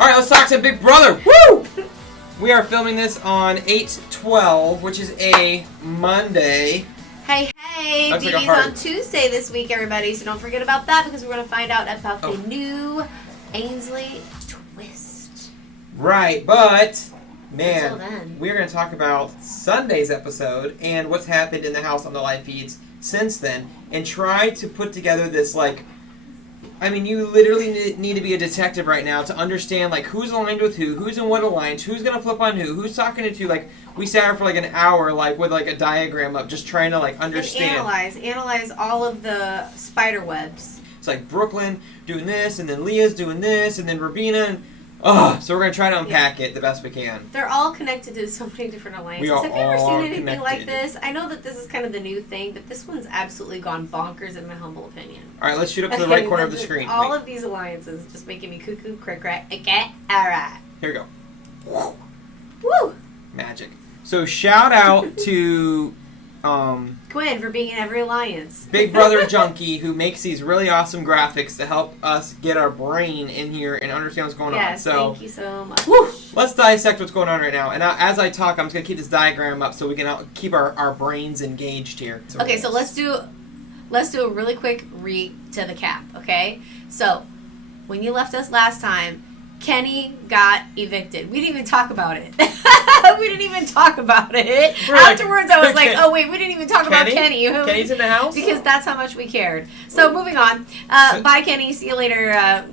Alright, let's talk to Big Brother. Woo! We are filming this on 8/12, which is a Monday. Hey, BB's on Tuesday this week, everybody, so don't forget about that because we're going to find out about the new Ainsley twist. Right, but, man, we're going to talk about Sunday's episode and what's happened in the house on the live feeds since then and try to put together this, like, I mean, you literally need to be a detective right now to understand, like, who's aligned with who's in what alliance, who's going to flip on who's talking to who. Like, we sat here for, like, an hour, like, with, like, a diagram up, just trying to, like, understand. And analyze all of the spider webs. It's like Brooklyn doing this, and then Leah's doing this, and then Rabina, and so we're going to try to unpack it the best we can. They're all connected to so many different alliances. Have you ever seen anything like this? I know that this is kind of the new thing, but this one's absolutely gone bonkers in my humble opinion. All right, let's shoot up to the right corner of the screen. All of these alliances just making me cuckoo, crack, crack, okay? All right. Here we go. Woo! Magic. So shout out to Quinn for being in every alliance. Big Brother Junkie, who makes these really awesome graphics to help us get our brain in here and understand what's going on. Yes, so, thank you so much. Let's dissect what's going on right now. And as I talk, I'm just going to keep this diagram up so we can keep our brains engaged here. Okay, so let's do a really quick to the cap, okay? So, when you left us last time, Kenny got evicted. We didn't even talk about it. Afterwards, I was like, oh, wait, we didn't even talk about Kenny. Kenny's in the house? Because that's how much we cared. So, moving on. Bye, Kenny. See you later.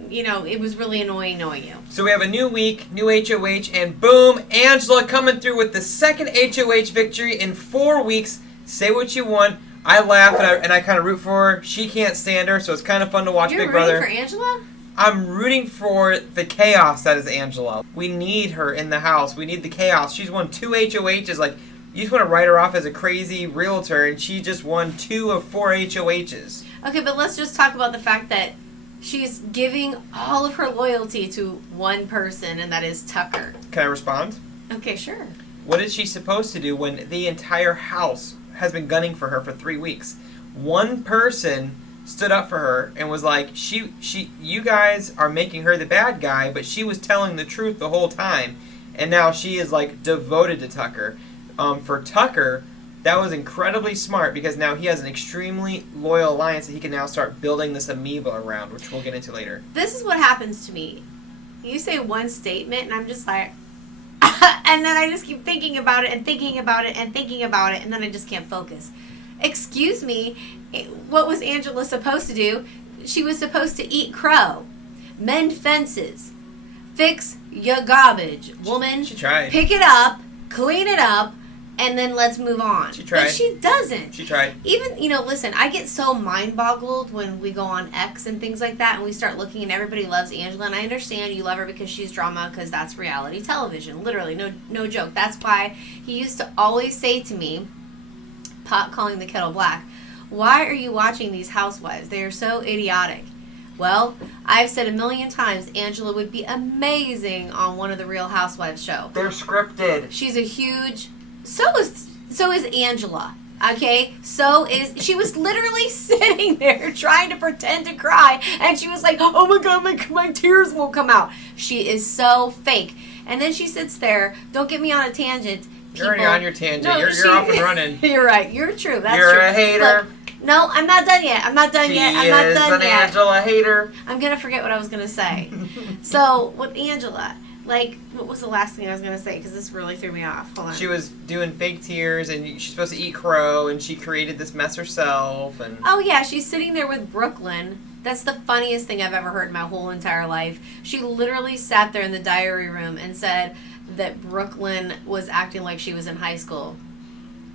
It was really annoying knowing you. So, we have a new week, new HOH, and boom, Angela coming through with the second HOH victory in 4 weeks. Say what you want. I laugh and I kind of root for her. She can't stand her, so it's kind of fun to watch Big Brother. You're rooting for Angela? I'm rooting for the chaos that is Angela. We need her in the house. We need the chaos. She's won 2 HOHs. Like, you just want to write her off as a crazy realtor, and she just won 2 of 4 HOHs. Okay, but let's just talk about the fact that she's giving all of her loyalty to one person, and that is Tucker. Can I respond? Okay, sure. What is she supposed to do when the entire house has been gunning for her for 3 weeks? One person stood up for her and was like, you guys are making her the bad guy, but she was telling the truth the whole time, and now she is, like, devoted to Tucker. For Tucker, that was incredibly smart because now he has an extremely loyal alliance that he can now start building this amoeba around, which we'll get into later. This is what happens to me. You say one statement, and I'm just like, and then I just keep thinking about it and thinking about it and thinking about it, and then I just can't focus. Excuse me, what was Angela supposed to do? She was supposed to eat crow, mend fences, fix your garbage. Woman, she tried. Pick it up, clean it up, and then let's move on. She tried. But she doesn't. She tried. Even, listen, I get so mind-boggled when we go on X and things like that, and we start looking, and everybody loves Angela, and I understand you love her because she's drama, because that's reality television. Literally, no joke. That's why he used to always say to me, pot calling the kettle black, why are you watching these housewives? They are so idiotic. Well, I've said a million times Angela would be amazing on one of the Real Housewives show. They're scripted. She's a huge... So is Angela. Okay? She was literally sitting there trying to pretend to cry, and she was like, oh my god, my tears won't come out. She is so fake. And then she sits there, don't get me on a tangent. You're already on your tangent. No, you're off and running. You're right. You're true. That's you're true. You're a hater. Look, no, I'm not done yet. I'm not done yet. An Angela hater. I'm going to forget what I was going to say. So, with Angela, what was the last thing I was going to say? Because this really threw me off. Hold on. She was doing fake tears, and she's supposed to eat crow, and she created this mess herself. And oh, yeah. She's sitting there with Brooklyn. That's the funniest thing I've ever heard in my whole entire life. She literally sat there in the diary room and said that Brooklyn was acting like she was in high school.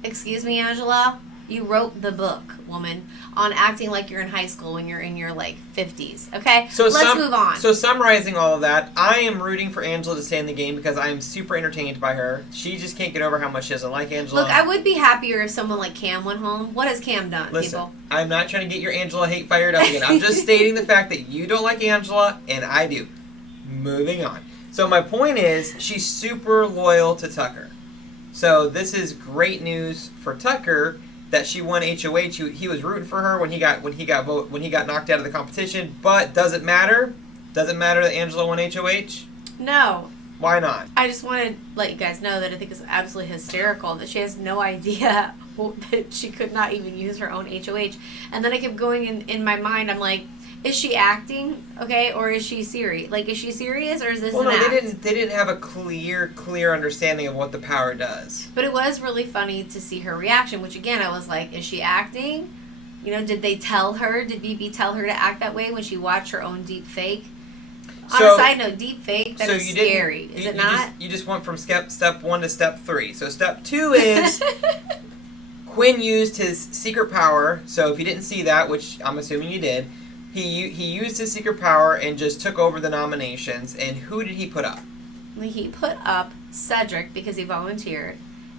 Excuse me, Angela? You wrote the book, woman, on acting like you're in high school when you're in your, 50s. Okay? So let's move on. So summarizing all of that, I am rooting for Angela to stay in the game because I am super entertained by her. She just can't get over how much she doesn't like Angela. Look, I would be happier if someone like Cam went home. What has Cam done, Listen, people? I'm not trying to get your Angela hate fired up again. I'm just stating the fact that you don't like Angela, and I do. Moving on. So my point is, she's super loyal to Tucker. So this is great news for Tucker that she won HOH. He was rooting for her when he got knocked out of the competition. But does it matter? Does it matter that Angela won HOH? No. Why not? I just want to let you guys know that I think it's absolutely hysterical that she has no idea that she could not even use her own HOH. And then I kept going in my mind, I'm like, is she acting, okay, or is she serious? Like, is she serious, or is this an act? They didn't have a clear understanding of what the power does. But it was really funny to see her reaction, which again, I was like, is she acting? You know, did they tell her? Did BB tell her to act that way when she watched her own deep fake? On a side note, deep fake, that is scary. Is it not? You just went from step 1 to step 3. So step 2 is Quinn used his secret power. So if you didn't see that, which I'm assuming you did, he used his secret power and just took over the nominations. And who did he put up? He put up Cedric because he volunteered,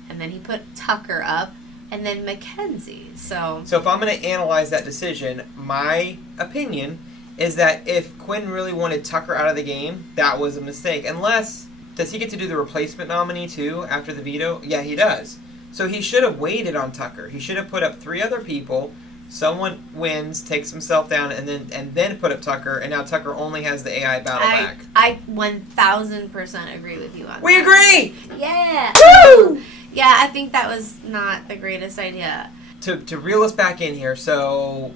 and then he put Tucker up, and then Mackenzie. So if I'm going to analyze that decision, my opinion is that if Quinn really wanted Tucker out of the game, that was a mistake. Unless, does he get to do the replacement nominee too after the veto? Yeah, he does. So he should have waited on Tucker. He should have put up 3 other people. Someone wins, takes himself down, and then put up Tucker, and now Tucker only has the AI battle back. I 1,000% agree with you on that. We agree! Yeah! Woo! Yeah, I think that was not the greatest idea. To reel us back in here, so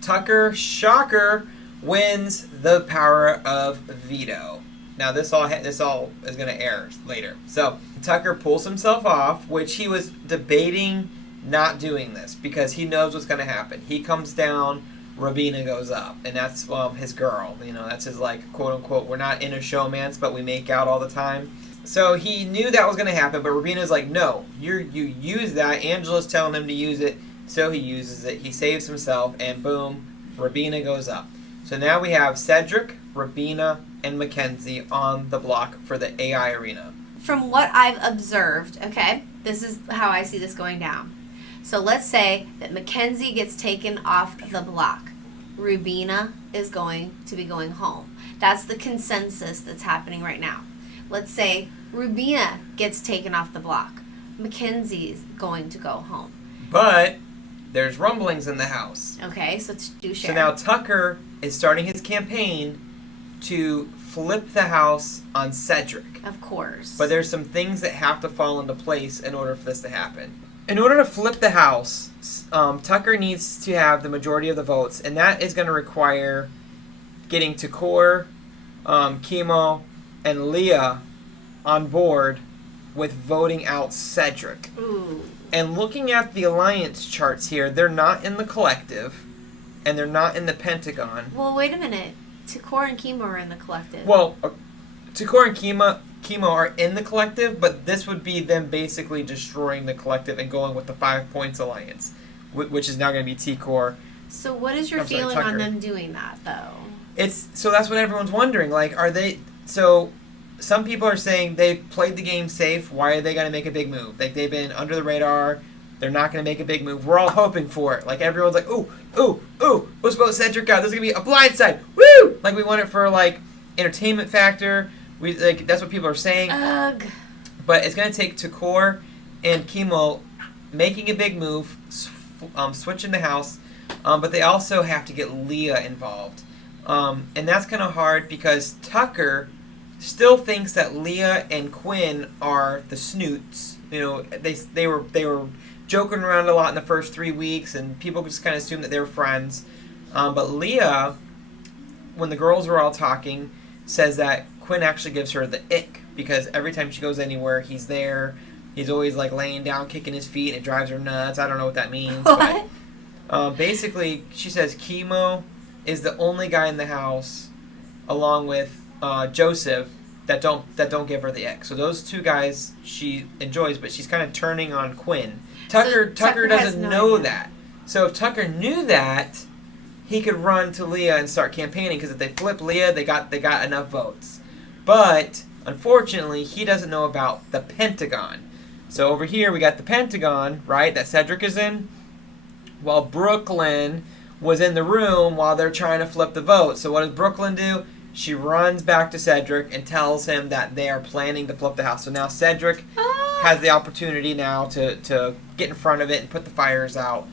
Tucker, shocker, wins the power of veto. Now this all is going to air later. So Tucker pulls himself off, which he was debating not doing this because he knows what's going to happen. He comes down, Rabina goes up, and that's his girl. You know, that's his like quote unquote. We're not in a showmance, but we make out all the time. So he knew that was going to happen, but Rabina's like, no, you use that. Angela's telling him to use it, so he uses it. He saves himself, and boom, Rabina goes up. So now we have Cedric, Rabina, and Mackenzie on the block for the AI arena. From what I've observed, okay, this is how I see this going down. So let's say that Mackenzie gets taken off the block. Rabina is going to be going home. That's the consensus that's happening right now. Let's say Rabina gets taken off the block. Mackenzie's going to go home. But there's rumblings in the house. Okay, so do share. So now Tucker is starting his campaign to flip the house on Cedric. Of course. But there's some things that have to fall into place in order for this to happen. In order to flip the house, Tucker needs to have the majority of the votes, and that is going to require getting Takor, Chemo, and Leah on board with voting out Cedric. Ooh. And looking at the alliance charts here, they're not in the collective, and they're not in the Pentagon. Well, wait a minute. Takor and Chemo are in the collective. Well, Takor and Chemo are in the collective, but this would be them basically destroying the collective and going with the 5 points alliance, which is now going to be Takor. So what is your feeling on them doing that, though? So that's what everyone's wondering. Like, are they... So some people are saying they've played the game safe. Why are they going to make a big move? Like, they've been under the radar. They're not going to make a big move. We're all hoping for it. Like, everyone's like, ooh, let's vote Cedric out. This is going to be a blindside. Woo! Like, we want it for, like, entertainment factor. That's what people are saying. Ugh. But it's going to take Takor and Chemo making a big move, switching the house. But they also have to get Leah involved. And that's kind of hard because Tucker still thinks that Leah and Quinn are the snoots. You know, they were joking around a lot in the first 3 weeks, and people just kind of assumed that they were friends. But Leah, when the girls were all talking, says that Quinn actually gives her the ick because every time she goes anywhere, he's there. He's always like laying down, kicking his feet, and it drives her nuts. I don't know what that means. What? But basically, she says Chemo is the only guy in the house, along with Joseph, that don't give her the ick. So those 2 guys she enjoys, but she's kind of turning on Quinn. Tucker doesn't know that. So if Tucker knew that, he could run to Leah and start campaigning, because if they flip Leah, they got enough votes. But unfortunately, he doesn't know about the Pentagon. So over here we got the Pentagon, right, that Cedric is in, while Brooklyn was in the room while they're trying to flip the vote. So what does Brooklyn do? She runs back to Cedric and tells him that they are planning to flip the house. So now Cedric has the opportunity now to get in front of it and put the fires out.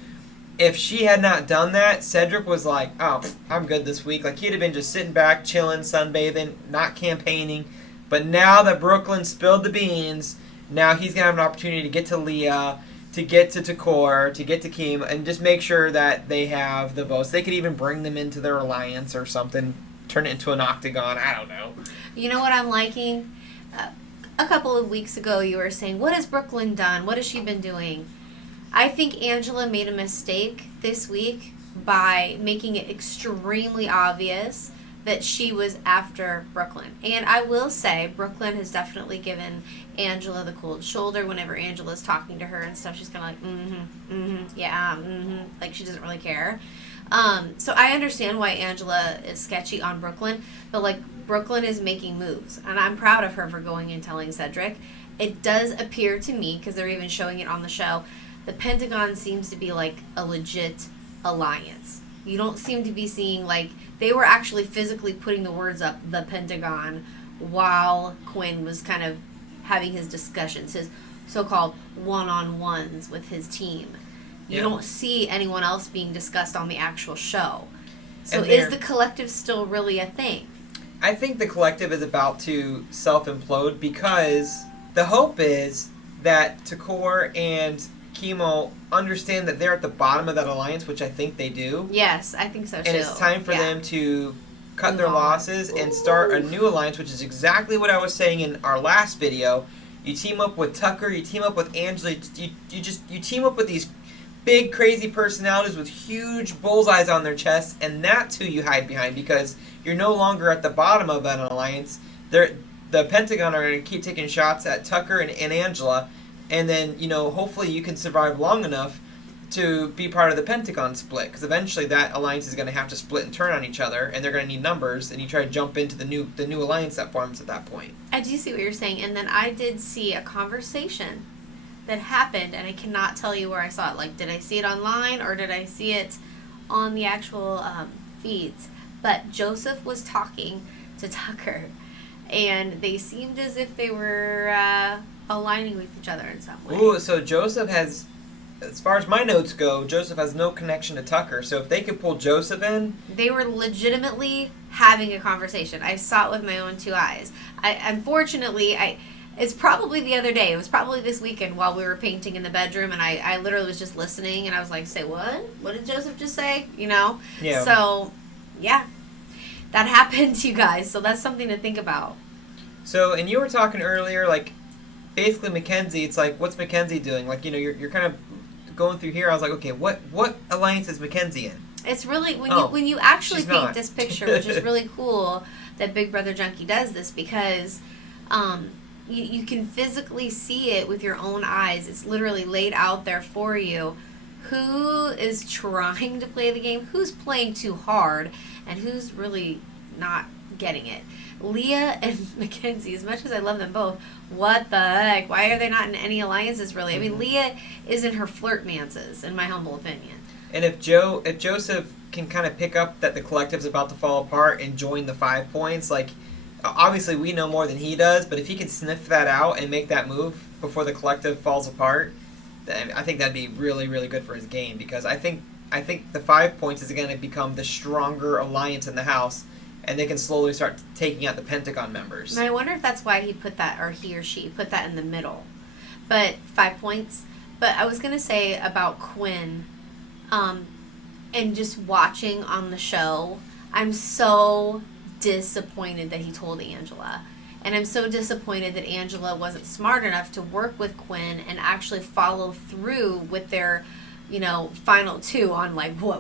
If she had not done that, Cedric was like, oh, I'm good this week. Like, he'd have been just sitting back, chilling, sunbathing, not campaigning. But now that Brooklyn spilled the beans, now he's going to have an opportunity to get to Leah, to get to Takor, to get to Keem, and just make sure that they have the votes. They could even bring them into their alliance or something, turn it into an octagon. I don't know. You know what I'm liking? A couple of weeks ago, you were saying, what has Brooklyn done? What has she been doing? I think Angela made a mistake this week by making it extremely obvious that she was after Brooklyn. And I will say, Brooklyn has definitely given Angela the cold shoulder whenever Angela's talking to her and stuff. She's kind of like, yeah, like she doesn't really care. So I understand why Angela is sketchy on Brooklyn, but like Brooklyn is making moves, and I'm proud of her for going and telling Cedric. It does appear to me, because they're even showing it on the show, the Pentagon seems to be like a legit alliance. You don't seem to be seeing, like, they were actually physically putting the words up, the Pentagon, while Quinn was kind of having his discussions, his so-called one-on-ones with his team. You don't see anyone else being discussed on the actual show. So is the collective still really a thing? I think the collective is about to self-implode because the hope is that Takor and Chemo understand that they're at the bottom of that alliance, which I think they do. Yes, I think so too. And it's time for them to cut their losses and start a new alliance, which is exactly what I was saying in our last video. You team up with Tucker, you team up with Angela, you team up with these big crazy personalities with huge bullseyes on their chests, and that's who you hide behind, because you're no longer at the bottom of that alliance. The Pentagon are going to keep taking shots at Tucker and Angela, and then, hopefully you can survive long enough to be part of the Pentagon split, because eventually that alliance is going to have to split and turn on each other, and they're going to need numbers, and you try to jump into the new alliance that forms at that point. I do see what you're saying, and then I did see a conversation that happened, and I cannot tell you where I saw it. Like, did I see it online, or did I see it on the actual feeds? But Joseph was talking to Tucker, and they seemed as if they were aligning with each other in some way. Ooh, so Joseph has, as far as my notes go, Joseph has no connection to Tucker. So if they could pull Joseph in... They were legitimately having a conversation. I saw it with my own two eyes. Unfortunately, it's probably the other day. It was probably this weekend while we were painting in the bedroom, and I literally was just listening, and I was like, say what? What did Joseph just say? Yeah. So, yeah. That happened, you guys. So that's something to think about. So, and you were talking earlier, like, basically Mackenzie, it's like, what's Mackenzie doing? Like, you're kind of going through here. I was like, okay, what alliance is Mackenzie in? It's really, when you actually paint this picture, which is really cool that Big Brother Junkie does this, because you can physically see it with your own eyes. It's literally laid out there for you. Who is trying to play the game, who's playing too hard, and who's really not getting it. Leah and Mackenzie, as much as I love them both, what the heck? Why are they not in any alliances, really? I mean, Leah is in her flirtmances, in my humble opinion. And if Joseph can kind of pick up that the collective's about to fall apart and join the 5 points, like, obviously we know more than he does, but if he can sniff that out and make that move before the collective falls apart, then I think that'd be really, really good for his game, because I think the 5 points is going to become the stronger alliance in the house, and they can slowly start taking out the Pentagon members. And I wonder if that's why he put that, or he or she put that in the middle. But 5 points. But I was going to say about Quinn, and just watching on the show, I'm so disappointed that he told Angela. And I'm so disappointed that Angela wasn't smart enough to work with Quinn and actually follow through with their, final two on,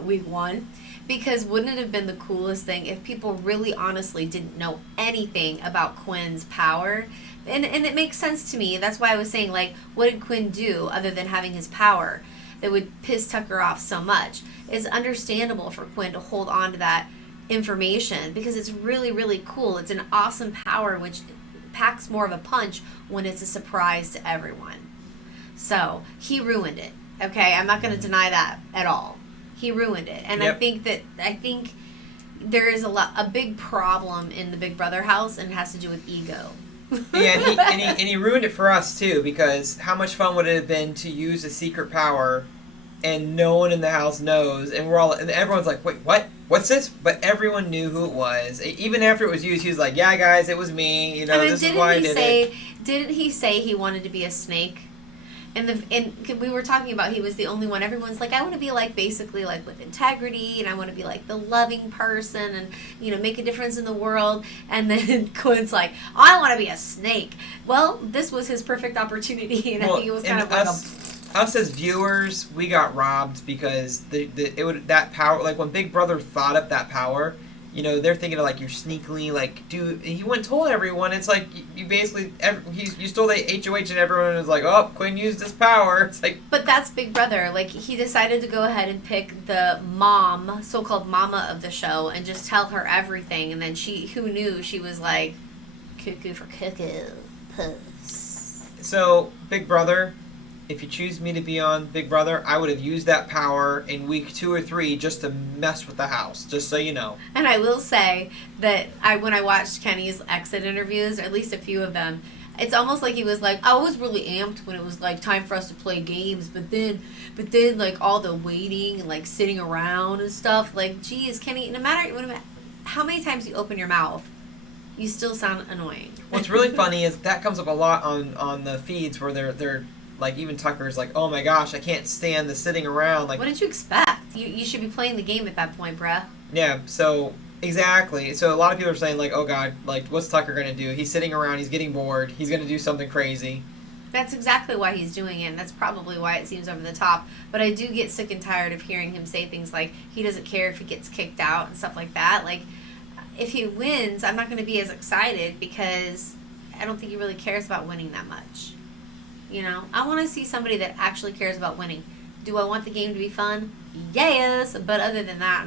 week 1. Because wouldn't it have been the coolest thing if people really honestly didn't know anything about Quinn's power? And it makes sense to me. That's why I was saying, what did Quinn do other than having his power that would piss Tucker off so much? It's understandable for Quinn to hold on to that information, because it's really, really cool. It's an awesome power which packs more of a punch when it's a surprise to everyone. So he ruined it. Okay, I'm not going to deny that at all. He ruined it, and yep. I think there is a big problem in the Big Brother house, and it has to do with ego. Yeah, and he ruined it for us too, because how much fun would it have been to use a secret power and no one in the house knows, and and everyone's like, wait, what? What's this? But everyone knew who it was. Even after it was used, he was like, yeah, guys, it was me. You know, this is why I did it. Didn't he say he wanted to be a snake? And we were talking about he was the only one. Everyone's like, I want to be like basically like with integrity, and I want to be like the loving person, and make a difference in the world. And then Quinn's like, I want to be a snake. Well, this was his perfect opportunity, and I think it was kind of like us as viewers, we got robbed because that power, like when Big Brother thought up that power, they're thinking of like you're sneakily like, dude, he went and told everyone. It's like you basically you stole the HOH and everyone was like, oh, Quinn used his power. It's like, but that's Big Brother. Like he decided to go ahead and pick the mom, so-called mama of the show, and just tell her everything. And then who knew she was like, cuckoo for cuckoo, puss. So Big Brother. If you choose me to be on Big Brother, I would have used that power in week 2 or 3 just to mess with the house, just so you know. And I will say that when I watched Kenny's exit interviews, or at least a few of them, it's almost like he was like, I was really amped when it was like time for us to play games, but then like all the waiting and like sitting around and stuff, like, geez, Kenny, no matter how many times you open your mouth, you still sound annoying. What's really funny is that comes up a lot on the feeds where they're like, even Tucker's like, oh my gosh, I can't stand the sitting around. Like, what did you expect? You should be playing the game at that point, bruh. Yeah, so, exactly. So a lot of people are saying, like, oh god, like, what's Tucker going to do? He's sitting around, he's getting bored, he's going to do something crazy. That's exactly why he's doing it, and that's probably why it seems over the top. But I do get sick and tired of hearing him say things like, he doesn't care if he gets kicked out and stuff like that. Like, if he wins, I'm not going to be as excited because I don't think he really cares about winning that much. I want to see somebody that actually cares about winning. Do I want the game to be fun? Yes, but other than that,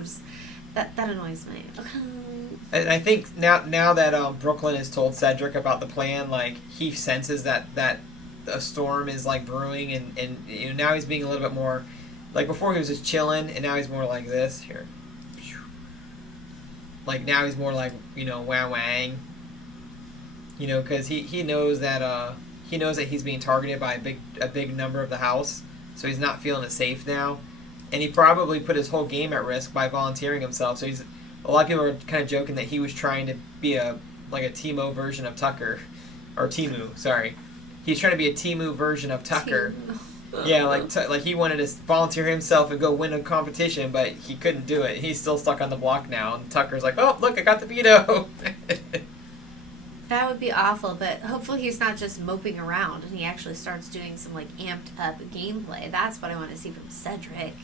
that annoys me. Okay. And I think now that Brooklyn has told Cedric about the plan, like, he senses that a storm is like brewing, and now he's being a little bit more, like, before he was just chilling, and now he's more like this here. Like, now he's more like, wang, because he knows that he knows that he's being targeted by a big number of the house, so he's not feeling it safe now, and he probably put his whole game at risk by volunteering himself. So a lot of people are kind of joking that he was trying to be a Timo version of Tucker, or Timu, sorry. He's trying to be a Timu version of Tucker. Yeah, like he wanted to volunteer himself and go win a competition, but he couldn't do it. He's still stuck on the block now, and Tucker's like, oh, look, I got the veto. That would be awful, but hopefully he's not just moping around and he actually starts doing some like amped up gameplay. That's what I want to see from Cedric.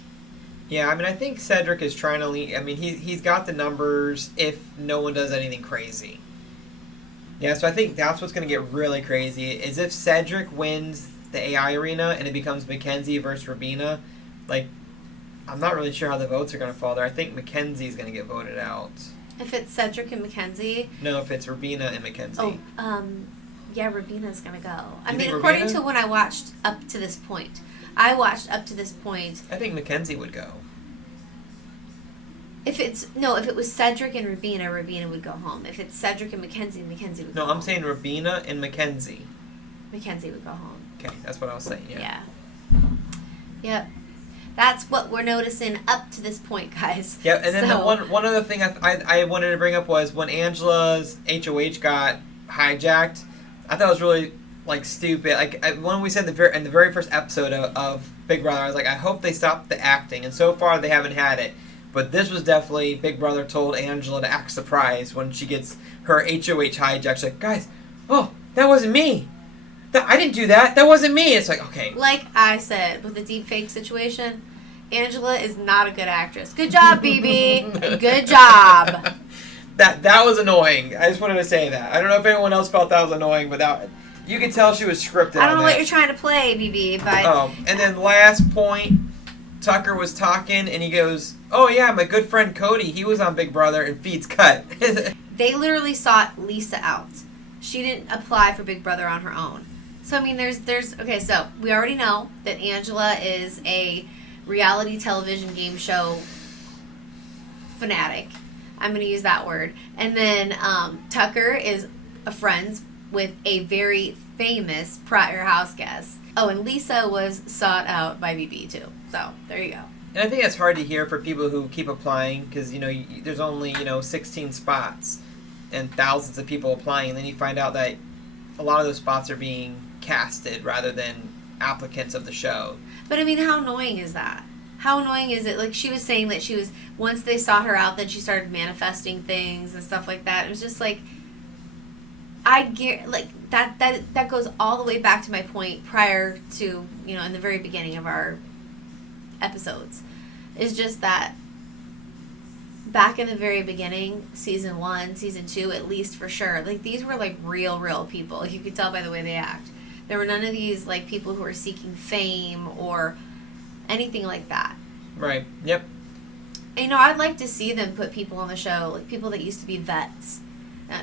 Yeah, I mean, I think Cedric is trying to lean. I mean, he's got the numbers if no one does anything crazy. Yeah, so I think that's what's going to get really crazy is if Cedric wins the AI arena and it becomes Mackenzie versus Rabina. Like, I'm not really sure how the votes are going to fall there. I think Mackenzie's going to get voted out. If it's Cedric and Mackenzie? No, if it's Rabina and Mackenzie. Oh, yeah, Rabina's going to go. I mean, think according Rabina? to when I watched up to this point. I watched up to this point. I think Mackenzie would go. If it was Cedric and Rabina would go home. If it's Cedric and Mackenzie would go home. No, I'm saying Rabina and Mackenzie. Mackenzie would go home. Okay, that's what I was saying, yeah. Yep. That's what we're noticing up to this point, guys. Yeah, and then one other thing I wanted to bring up was when Angela's HOH got hijacked, I thought it was really, like, stupid. Like, when we said in the very first episode of Big Brother, I was like, I hope they stop the acting, and so far they haven't had it. But this was definitely, Big Brother told Angela to act surprised when she gets her HOH hijacked. She's like, guys, oh, that wasn't me. I didn't do that. That wasn't me. It's like, okay. Like I said, with the deep fake situation, Angela is not a good actress. Good job, BB. Good job. That was annoying. I just wanted to say that. I don't know if anyone else felt that was annoying, but you could tell she was scripted. I don't know what you're trying to play, BB, but... Oh, and then last point, Tucker was talking, and he goes, oh yeah, my good friend Cody, he was on Big Brother, and feed's cut. They literally sought Lisa out. She didn't apply for Big Brother on her own. So, I mean, there's okay, so we already know that Angela is a reality television game show fanatic. I'm going to use that word. And then Tucker is friends with a very famous prior house guest. Oh, and Lisa was sought out by BB, too. So, there you go. And I think that's hard to hear for people who keep applying because, there's only, 16 spots and thousands of people applying. And then you find out that a lot of those spots are being casted rather than applicants of the show. But, I mean, how annoying is that? How annoying is it? Like, she was saying that once they sought her out, then she started manifesting things and stuff like that. It was just like, that goes all the way back to my point prior to, in the very beginning of our episodes. Is just that back in the very beginning, season 1, season 2, at least for sure, like, these were, like, real people. You could tell by the way they act. There were none of these, like, people who were seeking fame or anything like that. Right. Yep. And, I'd like to see them put people on the show, like people that used to be vets,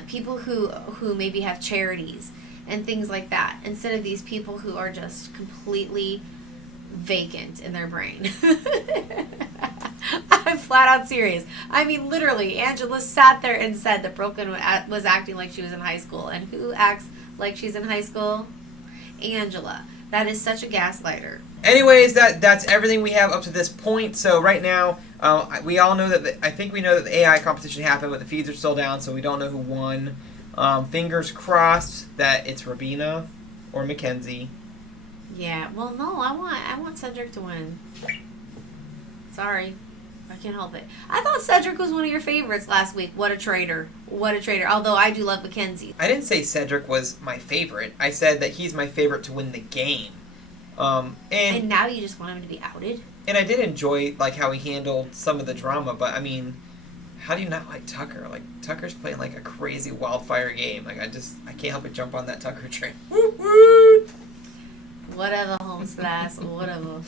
people who maybe have charities and things like that, instead of these people who are just completely vacant in their brain. I'm flat out serious. I mean, literally, Angela sat there and said that Brooklyn was acting like she was in high school. And who acts like she's in high school? Angela. That is such a gaslighter. Anyways, that's everything we have up to this point. So right now, we all know that I think we know that the AI competition happened, but the feeds are still down, so we don't know who won. Fingers crossed that it's Rabina or Mackenzie. Yeah. Well, no, I want Cedric to win. Sorry. I can't help it. I thought Cedric was one of your favorites last week. What a traitor. What a traitor. Although I do love Mackenzie. I didn't say Cedric was my favorite. I said that he's my favorite to win the game. And now you just want him to be outed? And I did enjoy how he handled some of the drama, but I mean, how do you not like Tucker? Like, Tucker's playing like a crazy wildfire game. Like, I can't help but jump on that Tucker train. Woo woo! Whatever, homesplash, whatever.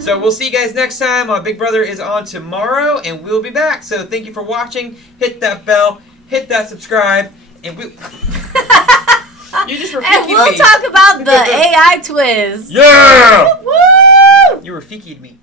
So we'll see you guys next time. Big Brother is on tomorrow, and we'll be back. So thank you for watching. Hit that bell. Hit that subscribe. And we... You just were and we'll talk about the AI twist. Yeah! Woo! You were fikied me.